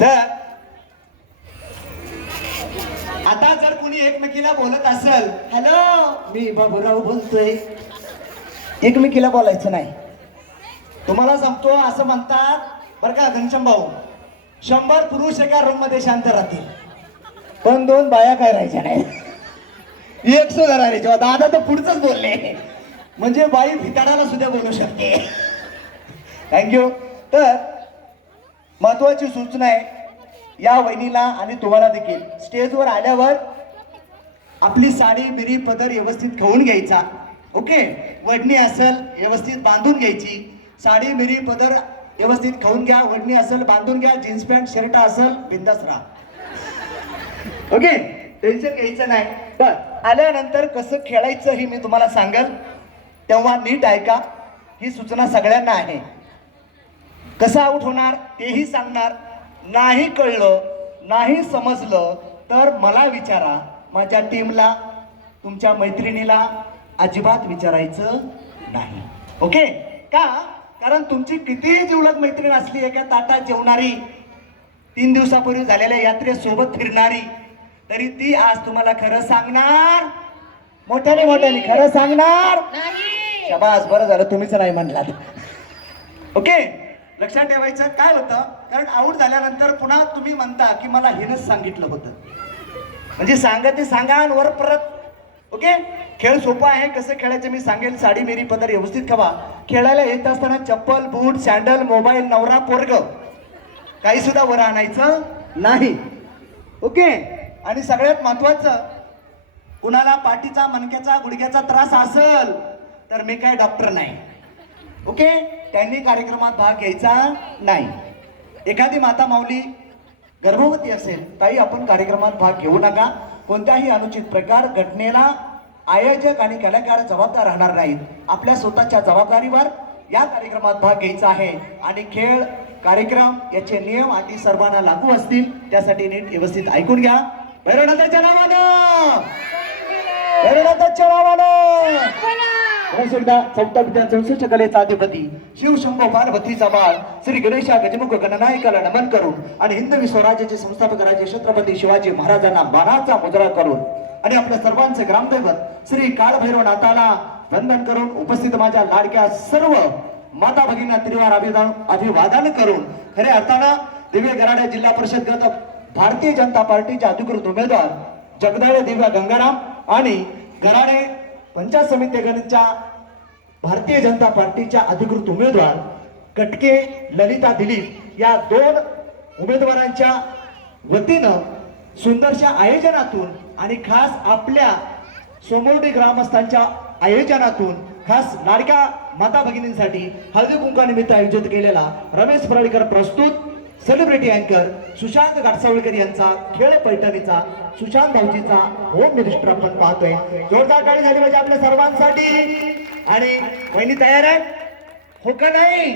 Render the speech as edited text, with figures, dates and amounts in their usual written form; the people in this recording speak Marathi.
तर आता जर कुणी एकमेकीला बोलत असेल, हॅलो मी बाबूराव बोलतोय, एकमेकीला बोलायचं नाही. तुम्हाला सांगतो असं म्हणतात बरं का घनश्याम भाऊ, 100 पुरुष एका रूम मध्ये शांत राहतील पण 2 बाया काय राहायच्या नाही. 100 राहायच्या. दादा तर पुढचंच बोलले, म्हणजे बाई भिताडाला सुद्धा बोलू शकते. थँक्यू. तर महत्वाची सूचना आहे या वहिनीला आणि तुम्हाला देखील, स्टेजवर आल्यावर आपली साडी बिरी पदर व्यवस्थित घेऊन घ्यायचा. ओके, वडणी असेल व्यवस्थित बांधून घ्यायची, साडी बिरी पदर व्यवस्थित खाऊन घ्या, वडणी असेल बांधून घ्या, जीन्स पॅन्ट शर्ट असेल बिंदास राहा. ओके, टेन्शन घ्यायचं नाही. तर आल्यानंतर कसं खेळायचं हे मी तुम्हाला सांगेल, तेव्हा नीट ऐका. ही सूचना सगळ्यांना आहे. कसं आऊट होणार तेही सांगणार. नाही कळलं नाही समजलं तर मला विचारा, माझ्या टीमला, तुमच्या मैत्रिणीला अजिबात विचारायचं नाही. ओके का? कारण तुमची कितीही जिवलग मैत्रीण असली, एका ताटात जेवणारी, 3 दिवसापूर्वी झालेल्या यात्रेसोबत फिरणारी, तरी ती आज तुम्हाला खरं सांगणार, मोठ्याने मोठ्याने खरं सांगणार. शाबास, बरं झालं तुम्हीच नाही म्हणलात. ओके, लक्षात ठेवायचं. काय होतं, कारण आऊट झाल्यानंतर पुन्हा तुम्ही म्हणता की मला हेनच सांगितलं होतं, म्हणजे सांगा ते सांगा वर परत. ओके, खेळ सोपा आहे, कसं खेळायचं मी सांगेल. साडी मेरी पदर व्यवस्थित खवा. खेळायला येत असताना चप्पल बूट सॅन्डल मोबाईल नवरा पोरग काही सुद्धा वर आणायचं नाही. ओके, आणि सगळ्यात महत्वाचं, कुणाला पाठीचा मणक्याचा गुडघ्याचा त्रास असेल तर मी काय डॉक्टर नाही. ओके, त्यांनी कार्यक्रमात भाग घ्यायचा नाही. एखादी माता माऊली गर्भवती असेल, ताई आपण कार्यक्रमात भाग घेऊ नका. कोणत्याही अनुचित प्रकार घटनेला आयोजक आणि कलाकार जबाबदार राहणार नाहीत. आपल्या स्वतःच्या जबाबदारीवर या कार्यक्रमात भाग घ्यायचा आहे. आणि खेळ कार्यक्रम याचे नियम अटी सर्वांना लागू असतील, त्यासाठी नीट व्यवस्थित ऐकून घ्या. भैरवनाथाच्या नावानं, भैरवनाथाच्या नावानं एकदा 14 विद्या 64 कलेचा अधिपती शिवशंभो पार्वतीचा बाळ श्री गणेशा गजमुख गणनायकाला नमन करून आणि हिंदवी स्वराज्याचे संस्थापक राजे छत्रपती शिवाजी महाराजांना मानाचा मुजरा करून आणि आपल्या सर्वांचे ग्रामदैवत श्री काळभैरवनाथाला वंदन करून उपस्थित माझ्या लाडक्या सर्व माता भगिनींना त्रिवार अभिवादन करून खऱ्या अर्थानं दिव्य गराडे जिल्हा परिषद गट भारतीय जनता पार्टीच्या अधिकृत उमेदवार जगदाळे दिव्या गंगाराम आणि गराडे पंचायत समिती गणच्या भारतीय जनता पार्टीच्या अधिकृत उमेदवार कटके ललिता दिलीप या 2 उमेदवारांच्या वतीनं सुंदरशा आयोजनातून आणि खास आपल्या सोमवडी ग्रामस्थांच्या आयोजनातून खास लाडक्या माता भगिनींसाठी हळदी कुंकानिमित्त आयोजित केलेला रमेश पराडीकर प्रस्तुत सेलिब्रिटी अँकर सुशांत घाटसावळकर यांचा खेळ पैठणीचा सुशांत भाऊजीचा होम मिनिस्टर आपण पाहतोय. जोरदार टाळी झाली पाहिजे आपल्या सर्वांसाठी. आणि वहिनी तयार आहे हो का नाही?